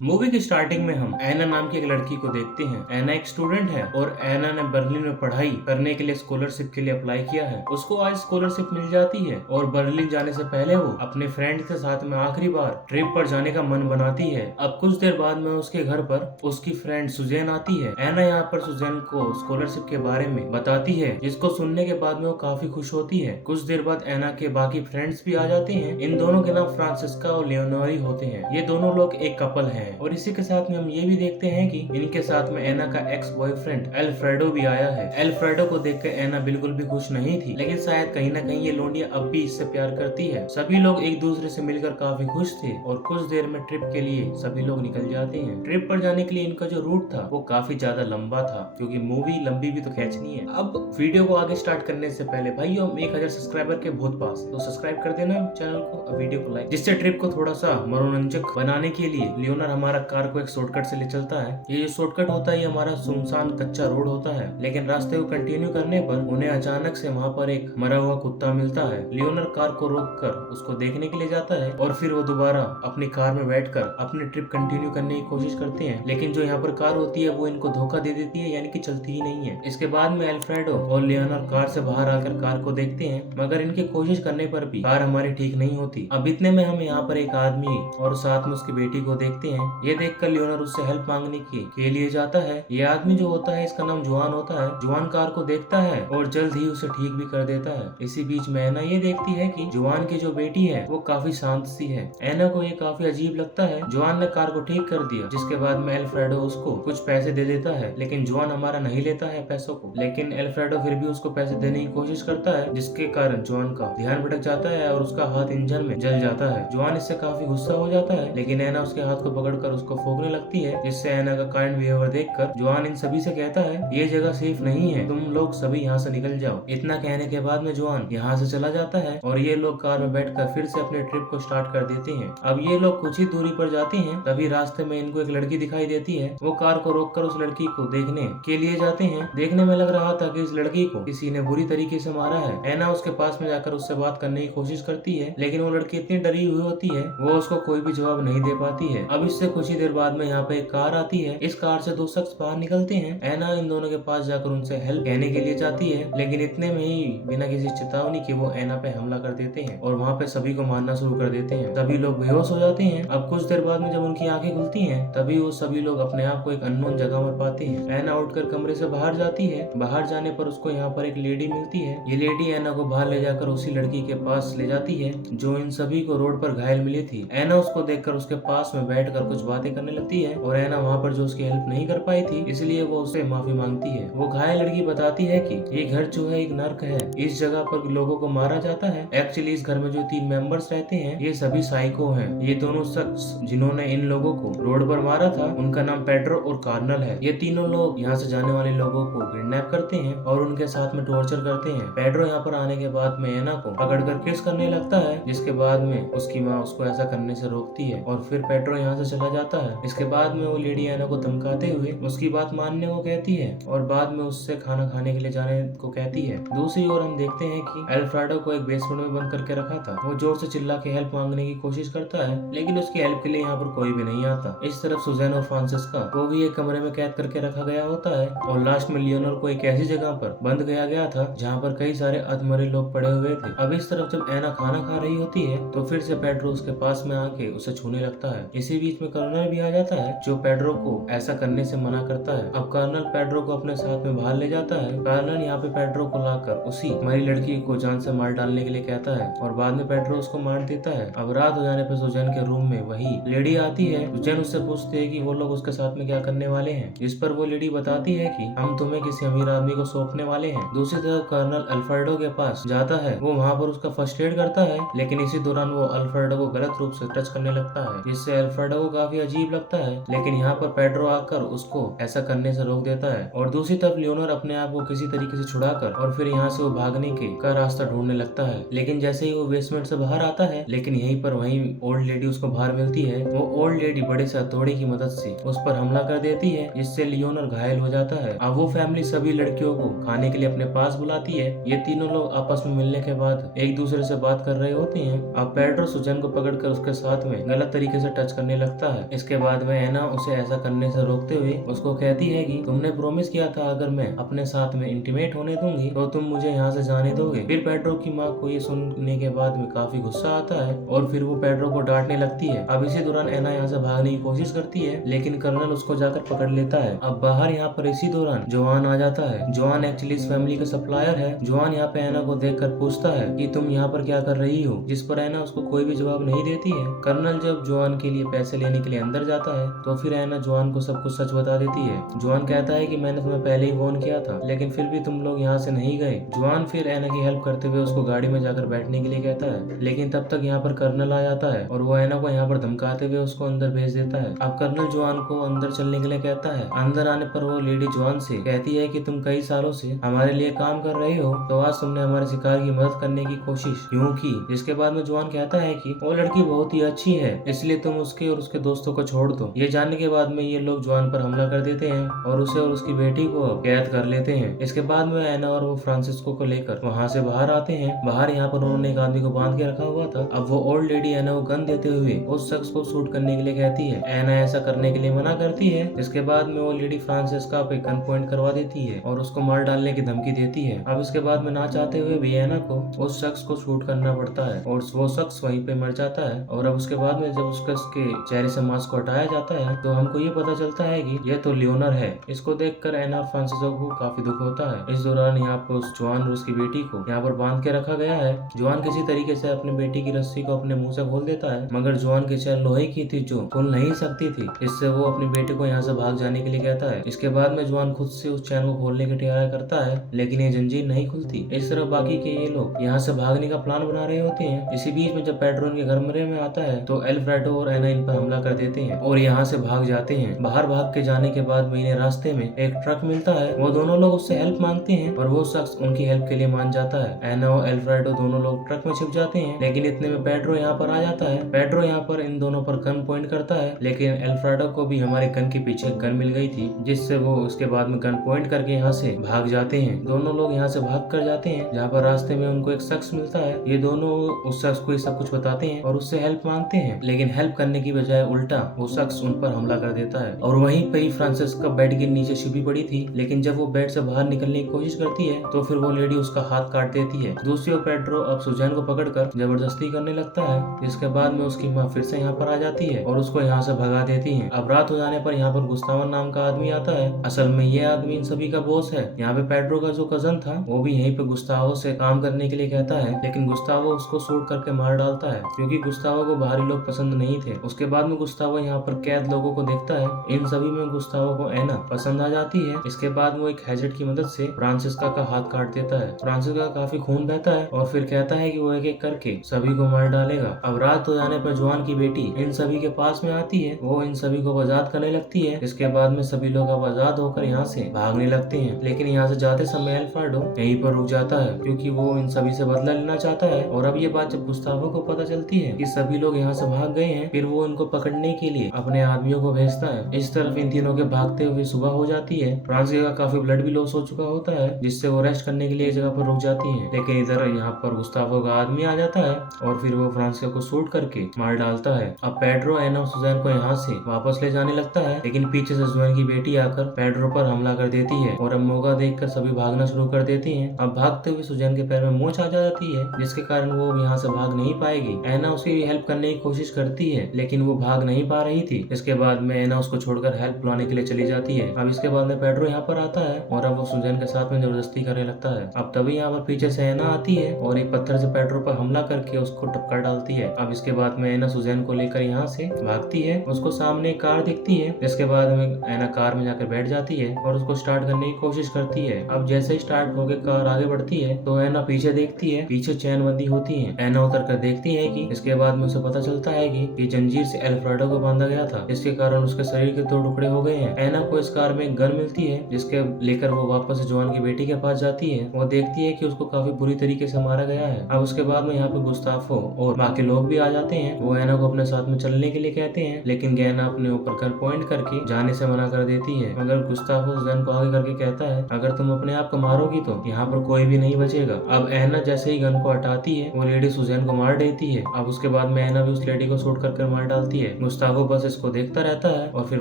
Movie की starting में हम एना नाम की एक लड़की को देखते हैं। एना एक स्टूडेंट है और एना ने बर्लिन में पढ़ाई करने के लिए स्कॉलरशिप के लिए अप्लाई किया है। उसको आज स्कॉलरशिप मिल जाती है और बर्लिन जाने से पहले वो अपने फ्रेंड के साथ में आखिरी बार ट्रिप पर जाने का मन बनाती है। अब कुछ देर बाद में उसके घर पर उसकी फ्रेंड सुजैन आती है। एना यहाँ पर सुजैन को स्कॉलरशिप के बारे में बताती है, जिसको सुनने के बाद में वो काफी खुश होती है। कुछ देर बाद एना के बाकी फ्रेंड्स भी आ जाते हैं। इन दोनों के नाम फ्रांसिस्का और लियोनोरी होते हैं। ये दोनों लोग एक कपल हैं और इसी के साथ में हम ये भी देखते हैं कि इनके साथ में एना का एक्स बॉयफ्रेंड एल्फ्रेडो भी आया है। एल्फ्रेडो को देखकर एना बिल्कुल भी खुश नहीं थी, लेकिन शायद कहीं ना कहीं ये लोंडिया अब भी इससे प्यार करती है। सभी लोग एक दूसरे से मिलकर काफी खुश थे और कुछ देर में ट्रिप के लिए सभी लोग निकल जाते हैं। ट्रिप पर जाने के लिए इनका जो रूट था वो काफी ज्यादा लंबा था, क्योंकि मूवी लंबी भी तो खींचनी है। अब वीडियो को आगे स्टार्ट करने से पहले भाई हम 1000 सब्सक्राइबर के बहुत पास, तो सब्सक्राइब कर देना चैनल को और वीडियो को लाइक, जिससे ट्रिप को थोड़ा सा मनोरंजक बनाने के लिए लियोनर हमारा कार को एक शॉर्टकट से ले चलता है। ये जो शॉर्टकट होता है ये हमारा सुनसान कच्चा रोड होता है, लेकिन रास्ते को कंटिन्यू करने पर उन्हें अचानक से वहाँ पर एक मरा हुआ कुत्ता मिलता है। लियोनर कार को रोककर उसको देखने के लिए जाता है और फिर वो दोबारा अपनी कार में बैठकर अपनी ट्रिप कंटिन्यू करने की कोशिश करते हैं, लेकिन जो यहाँ पर कार होती है वो इनको धोखा दे देती है, यानी कि चलती ही नहीं है। इसके बाद में एल्फ्रेडो और लियोनर कार से बाहर आकर कार को देखते हैं, मगर इनकी कोशिश करने पर भी कार हमारी ठीक नहीं होती। अब इतने में हम यहाँ पर एक आदमी और साथ में उसकी बेटी को देखते हैं। ये देखकर लियोनर उससे हेल्प मांगने के लिए जाता है। ये आदमी जो होता है इसका नाम जुआन होता है। जुआन कार को देखता है और जल्द ही उसे ठीक भी कर देता है। इसी बीच में एना ये देखती है कि जुआन की जो बेटी है वो काफी शांत सी है। एना को ये काफी अजीब लगता है। जुआन ने कार को ठीक कर दिया, जिसके बाद में एल्फ्रेडो उसको कुछ पैसे दे देता है, लेकिन जुआन हमारा नहीं लेता है पैसों को। लेकिन एल्फ्रेडो फिर भी उसको पैसे देने की कोशिश करता है, जिसके कारण जुआन का ध्यान भटक जाता है और उसका हाथ इंजन में जल जाता है। जुआन इससे काफी गुस्सा हो जाता है, लेकिन एना उसके हाथ को पकड़कर उसको फूंकने लगती है, जिससे एना का काइंड बिहेवियर देखकर जुआन इन सभी से कहता है ये जगह सेफ नहीं है, तुम लोग सभी यहाँ से निकल जाओ। इतना कहने के बाद में जुआन यहाँ से चला जाता है और ये लोग कार में बैठकर फिर से अपने ट्रिप को स्टार्ट कर देते हैं। अब ये लोग कुछ ही दूरी पर जाते हैं, तभी रास्ते में इनको एक लड़की दिखाई देती है। वो कार को रोककर उस लड़की को देखने के लिए जाते हैं। देखने में लग रहा था कि इस लड़की को किसी ने बुरी तरीके से मारा है। एना उसके पास में जाकर उससे बात करने की कोशिश करती है, लेकिन वो लड़की इतनी डरी हुई होती है वो उसको कोई भी जवाब नहीं दे पाती है। अब इससे कुछ ही देर बाद में यहाँ पे एक कार आती है। इस कार से दो शख्स बाहर निकलते हैं। एना इन दोनों के पास जाकर उनसे हेल्प कहने के लिए जाती है, लेकिन इतने में ही बिना किसी चेतावनी के वो एना पे हमला कर देते हैं और वहाँ पे सभी को मारना शुरू कर देते हैं। सभी लोग बेहोश हो जाते हैं। अब कुछ देर बाद में जब उनकी आंखें खुलती हैं, तभी वो सभी लोग अपने आप को एक अननोन जगह पर पाते हैं। एना उठकर कमरे से बाहर जाती है। बाहर जाने पर उसको यहाँ पर एक लेडी मिलती है। ये लेडी एना को बाहर ले जाकर उसी लड़की के पास ले जाती है जो इन सभी को रोड पर घायल मिली थी। एना उसको देखकर उसके पास में बैठकर कुछ बातें करने लगती है और एना वहाँ पर जो उसकी हेल्प नहीं कर पाई थी, इसलिए वो उससे माफी मांगती है। वो घायल लड़की बताती है कि ये घर जो है एक नर्क है, इस जगह पर लोगों को मारा जाता है। एक्चुअली इस घर में जो 3 मेंबर्स रहते हैं ये सभी साइको हैं। ये दोनों शख्स जिन्होंने इन लोगों को रोड पर मारा था उनका नाम पेड्रो और कार्नल है। ये तीनों लोग यहाँ से जाने वाले लोगों को किडनैप करते हैं और उनके साथ में टॉर्चर करते हैं। पेड्रो यहाँ पर आने के बाद में एना को पकड़कर किस करने लगता है, जिसके बाद में उसकी माँ उसको ऐसा करने से रोकती है और फिर पेड्रो यहाँ से चला जाता है। इसके बाद में वो लेडी एना को धमकाते हुए उसकी बात मानने को कहती है और बाद में उससे खाना खाने के लिए जाने को कहती है। दूसरी ओर हम देखते हैं कि एल्फ्रेडो को एक बेसमेंट में बंद करके रखा था। वो जोर से चिल्ला के हेल्प मांगने की कोशिश करता है, लेकिन उसकी हेल्प के लिए यहाँ पर कोई भी नहीं आता। इस तरफ सुजैन और फ्रांसिस्का को भी एक कमरे में कैद करके रखा गया होता है और लास्ट में लियोनर को एक ऐसी जगह पर बंद किया गया था जहाँ पर कई सारे अधमरे लोग पड़े हुए थे। अब इस तरफ जब एना खाना खा रही होती है तो फिर से पेड्रो उसके पास में आके उसे छूने लगता है। इसी बीच में कर्नल भी आ जाता है जो पेड्रो को ऐसा करने से मना करता है। अब कर्नल पेड्रो को अपने साथ में बाहर ले जाता है। कर्नल यहाँ पे पेड्रो को लाकर उसी मरी लड़की को जान से मार डालने के लिए कहता है और बाद में पेड्रो उसको मार देता है। अब रात हो जाने पर सुजैन के रूम में वही लेडी आती है। सुजैन उससे पूछती है कि वो लोग उसके साथ में क्या करने वाले हैं, जिस पर वो लेडी बताती है कि हम तुम्हें किसी अमीर आदमी को सौंपने वाले हैं। दूसरी तरफ कर्नल अल्फ्रेडो के पास जाता है। वो वहाँ पर उसका फर्स्ट एड करता है, लेकिन इसी दौरान वो अल्फ्रेडो को गलत रूप से टच करने लगता है, जिससे अल्फ्रेडो को काफी अजीब लगता है। लेकिन यहाँ पर पेड्रो आकर उसको ऐसा करने से रोक देता है और दूसरी तरफ लियोनर अपने आप को किसी तरीके से छुड़ाकर और फिर यहाँ से वो भागने का रास्ता ढूंढने लगता है। लेकिन जैसे ही वो बेसमेंट से बाहर आता है, लेकिन यहीं पर वही ओल्ड लेडी उसको बाहर मिलती है। वो ओल्ड लेडी बड़े से हथौड़े की मदद से उस पर हमला कर देती है, जिससे लियोनर घायल हो जाता है। अब वो फैमिली सभी लड़कियों को खाने के लिए अपने पास बुलाती है। ये तीनों लोग आपस में मिलने के बाद एक दूसरे से बात कर रहे होते हैं। अब पेड्रो सुजैन को पकड़कर उसके साथ में गलत तरीके से टच करने लगता करता है। इसके बाद में एना उसे ऐसा करने से रोकते हुए उसको कहती है कि तुमने प्रॉमिस किया था अगर मैं अपने साथ में इंटीमेट होने दूंगी तो तुम मुझे यहाँ से जाने दोगे। फिर पेड्रो की माँ को ये सुनने के बाद में काफी गुस्सा आता है और फिर वो पेड्रो को डांटने लगती है। अब इसी दौरान एना यहाँ से भागने की कोशिश करती है लेकिन कर्नल उसको जाकर पकड़ लेता है। अब बाहर यहाँ पर इसी दौरान जोआन आ जाता है। जोआन एक्चुअली इस फैमिली का सप्लायर है। जोआन यहाँ पे एना को देखकर पूछता है कि तुम यहाँ पर क्या कर रही हो, जिस पर एना उसको कोई भी जवाब नहीं देती है। कर्नल जब जोआन के लिए पैसे लेने के लिए अंदर जाता है तो फिर एना जोआन को सब कुछ सच बता देती है। जोआन कहता है कि मैंने तुम्हें पहले ही फोन किया था लेकिन फिर भी तुम लोग यहाँ से नहीं गए। जोआन फिर एना की हेल्प करते हुए उसको गाड़ी में जाकर बैठने के लिए कहता है लेकिन तब तक यहाँ पर कर्नल आ जाता है और वो एना को यहाँ पर धमकाते हुए उसको अंदर भेज देता है। अब कर्नल जोआन को अंदर चलने के लिए कहता है। अंदर आने पर वो लेडी जोआन से कहती है कि तुम कई सालों से हमारे लिए काम कर रहे हो तो आज तुमने हमारे शिकार की मदद करने की कोशिश क्यों की। जिसके बाद में जोआन कहता है कि वो लड़की बहुत ही अच्छी है इसलिए तुम उसके और उसके दोस्तों को छोड़ दो। ये जानने के बाद में ये लोग जोआन पर हमला कर देते हैं और उसे और उसकी बेटी को कैद कर लेते हैं। इसके बाद में एना और वो फ्रांसिस्को को लेकर वहाँ से बाहर आते हैं। बाहर यहाँ पर उन्होंने एक आदमी को बांध के रखा हुआ था। अब वो ओल्ड लेडी एना को गन देते हुए उस शख्स को शूट करने के लिए कहती है। एना ऐसा करने के लिए मना करती है। इसके बाद में वो लेडी फ्रांसिस्का पे गन पॉइंट करवा देती है और उसको मार डालने की धमकी देती है। अब इसके बाद में ना चाहते हुए भी एना को उस शख्स को शूट करना पड़ता है और वो शख्स वहीं पे मर जाता है। और अब उसके बाद में जब उसके चेहरे से मास्क को हटाया जाता है तो हमको ये पता चलता है कि यह तो लियोनर है। इसको देखकर एना और फ्रांसिस्को को काफी दुख होता है। इस दौरान यहाँ पर उस जोआन और उसकी बेटी को यहाँ पर बांध के रखा गया है। जोआन किसी तरीके से अपनी बेटी की रस्सी को अपने मुंह से खोल देता है मगर जोआन की चैन लोहे की थी जो खुल नहीं सकती थी। इससे वो अपनी बेटी को यहाँ से भाग जाने के लिए कहता है। इसके बाद में जोआन खुद से उस चैन को खोलने की तैयारी करता है लेकिन ये जंजीर नहीं खुलती। इस तरह बाकी के ये लोग यहाँ से भागने का प्लान बना रहे होते हैं। इसी बीच में जब पेड्रो इनके कमरे में आता है तो एल्फ्रेडो और एना इन पर हमला कर देते हैं और यहाँ से भाग जाते हैं। बाहर भाग के जाने के बाद में इन्हें रास्ते में एक ट्रक मिलता है। वो दोनों लोग उससे हेल्प मांगते हैं और वो शख्स उनकी हेल्प के लिए मान जाता है। एना और एल्फ्रेडो दोनों लोग ट्रक में छिप जाते हैं लेकिन इतने में पेड्रो यहाँ पर आ जाता है। पेड्रो यहाँ पर इन दोनों पर गन पॉइंट करता है लेकिन एल्फ्रेडो को भी हमारे गन के पीछे गन मिल गई थी जिससे वो उसके बाद में गन पॉइंट करके यहाँ से भाग जाते हैं। दोनों लोग यहाँ से भाग कर जाते हैं जहाँ पर रास्ते में उनको एक शख्स मिलता है। ये दोनों उस शख्स को ये सब कुछ बताते हैं और उससे हेल्प मांगते हैं लेकिन हेल्प करने की बजाय उल्टा वो शख्स उन पर हमला कर देता है। और वहीं पर ही फ्रांसिस्का बेड के नीचे छिपी पड़ी थी लेकिन जब वो बेड से बाहर निकलने की कोशिश करती है तो फिर वो लेडी उसका हाथ काट देती है। दूसरी ओर पेड्रो अब सुजैन को पकड़कर जबरदस्ती करने लगता है। इसके बाद में उसकी माँ फिर से यहाँ पर आ जाती है और उसको यहाँ से भगा देती है। अब रात हो जाने पर यहाँ पर गुस्तावन नाम का आदमी आता है। असल में ये आदमी इन सभी का बॉस है। यहाँ पे पेड्रो का जो कजन था वो भी यहीं पे गुस्तावो से काम करने के लिए कहता है लेकिन गुस्तावो उसको शूट करके मार डालता है क्योंकि गुस्तावो को बाहरी लोग पसंद नहीं थे। उसके बाद में गुस्तावो यहाँ पर कैद लोगों को देखता है। इन सभी में गुस्तावो को एना पसंद आ जाती है। इसके बाद वो एक हैजेट की मदद से फ्रांसिस्का का हाथ काट देता है। फ्रांसिस्का काफी खून बहता है और फिर कहता है कि वो एक एक करके सभी को मार डालेगा। अब रात हो जाने पर जोआन की बेटी इन सभी के पास में आती है। वो इन सभी को आजाद करने लगती है। इसके बाद में सभी लोग अब आजाद होकर यहाँ से भागने लगते हैं लेकिन यहाँ से जाते समय एल्फ्रेडो यहीं पर रुक जाता है क्योंकि वो इन सभी से बदला लेना चाहता है। और अब ये बात जब गुस्तावो को पता चलती है कि सभी लोग यहाँ से भाग गए हैं फिर वो उनको पकड़ने के लिए अपने आदमियों को भेजता है। इस तरफ इन तीनों के भागते हुए सुबह हो जाती है। फ्रांसिस्का का काफी ब्लड भी लॉस हो चुका होता है जिससे वो रेस्ट करने के लिए एक जगह पर रुक जाती है लेकिन इधर यहाँ पर गुस्तावो का आदमी आ जाता है और फिर वो फ्रांसिस्का को शूट करके मार डालता है। अब पेड्रो एना और सुजैन को यहाँ से वापस ले जाने लगता है लेकिन पीछे से सुजैन की बेटी आकर पेड्रो पर हमला कर देती है और अब मौका देखकर सभी भागना शुरू कर देती हैं। अब भागते हुए सुजैन के पैर में मोच आ जाती है जिसके कारण वो यहाँ से भाग नहीं पाएगी। एना उसकी हेल्प करने की कोशिश करती है लेकिन वो भाग नहीं पा रही थी। इसके बाद में एना उसको छोड़कर हेल्प बुलाने के लिए चली जाती है। अब इसके बाद में पेड्रो यहाँ पर आता है और अब वो सुजैन के साथ में जबरदस्ती करने लगता है। अब तभी यहाँ पर पीछे से एना आती है और एक पत्थर से पेड्रो पर हमला करके उसको टपका डालती है। अब इसके बाद में एना सुजैन को लेकर यहाँ से भागती है। उसको सामने एक कार दिखती है जिसके बाद में एना कार में जाकर बैठ जाती है और उसको स्टार्ट करने की कोशिश करती है। अब जैसे ही स्टार्ट होकर कार आगे बढ़ती है तो एना पीछे देखती है, पीछे चैन बंदी होती है। एना उतर कर देखती है कि इसके बाद में उसे पता चलता है कि ये जंजीर से एल्फ्रेडो को बांधा गया था जिसके कारण उसके शरीर के 2 टुकड़े हो गए हैं। एना को इस कार में एक गन मिलती है जिसके लेकर वो वापस जोआन की बेटी के पास जाती है। वो देखती है कि उसको काफी बुरी तरीके से मारा गया है। अब उसके बाद में यहाँ पे गुस्ताफो और बाकी लोग भी आ जाते हैं। वो एना को अपने साथ में चलने के लिए कहते हैं लेकिन गैना अपने ऊपर गन पॉइंट करके जाने से मना कर देती है। मगर गुस्ताफो गन को आगे करके कहता है अगर तुम अपने आप को मारोगी तो यहाँ पर कोई भी नहीं बचेगा। अब एना जैसे ही गन को हटाती है वो लेडी सुजैन को मार देती है। अब उसके बाद में एना भी उस लेडी को शूट कर मार डालती है। गुस्तावो बस इसको देखता रहता है और फिर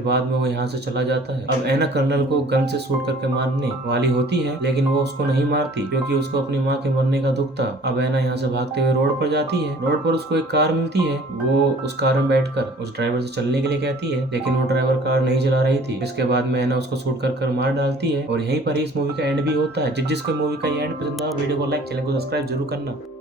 बाद में वो यहाँ से चला जाता है। अब एना कर्नल को गन से शूट करके मारने वाली होती है, लेकिन वो उसको नहीं मारती क्योंकि उसको अपनी माँ के मरने का दुख था। अब एना यहाँ से भागते हुए रोड पर जाती है। रोड पर उसको एक कार मिलती है। वो उस कार में बैठकर उस ड्राइवर से चलने के लिए कहती है, लेकिन वो ड्राइवर कार नहीं चला रही थी। इसके बाद में एना उसको शूट कर मार डालती है और यहीं पर इस मूवी का एंड भी होता है। जिसको मूवी का एंड पसंद आया वीडियो को लाइक, चैनल को सब्सक्राइब जरूर करना।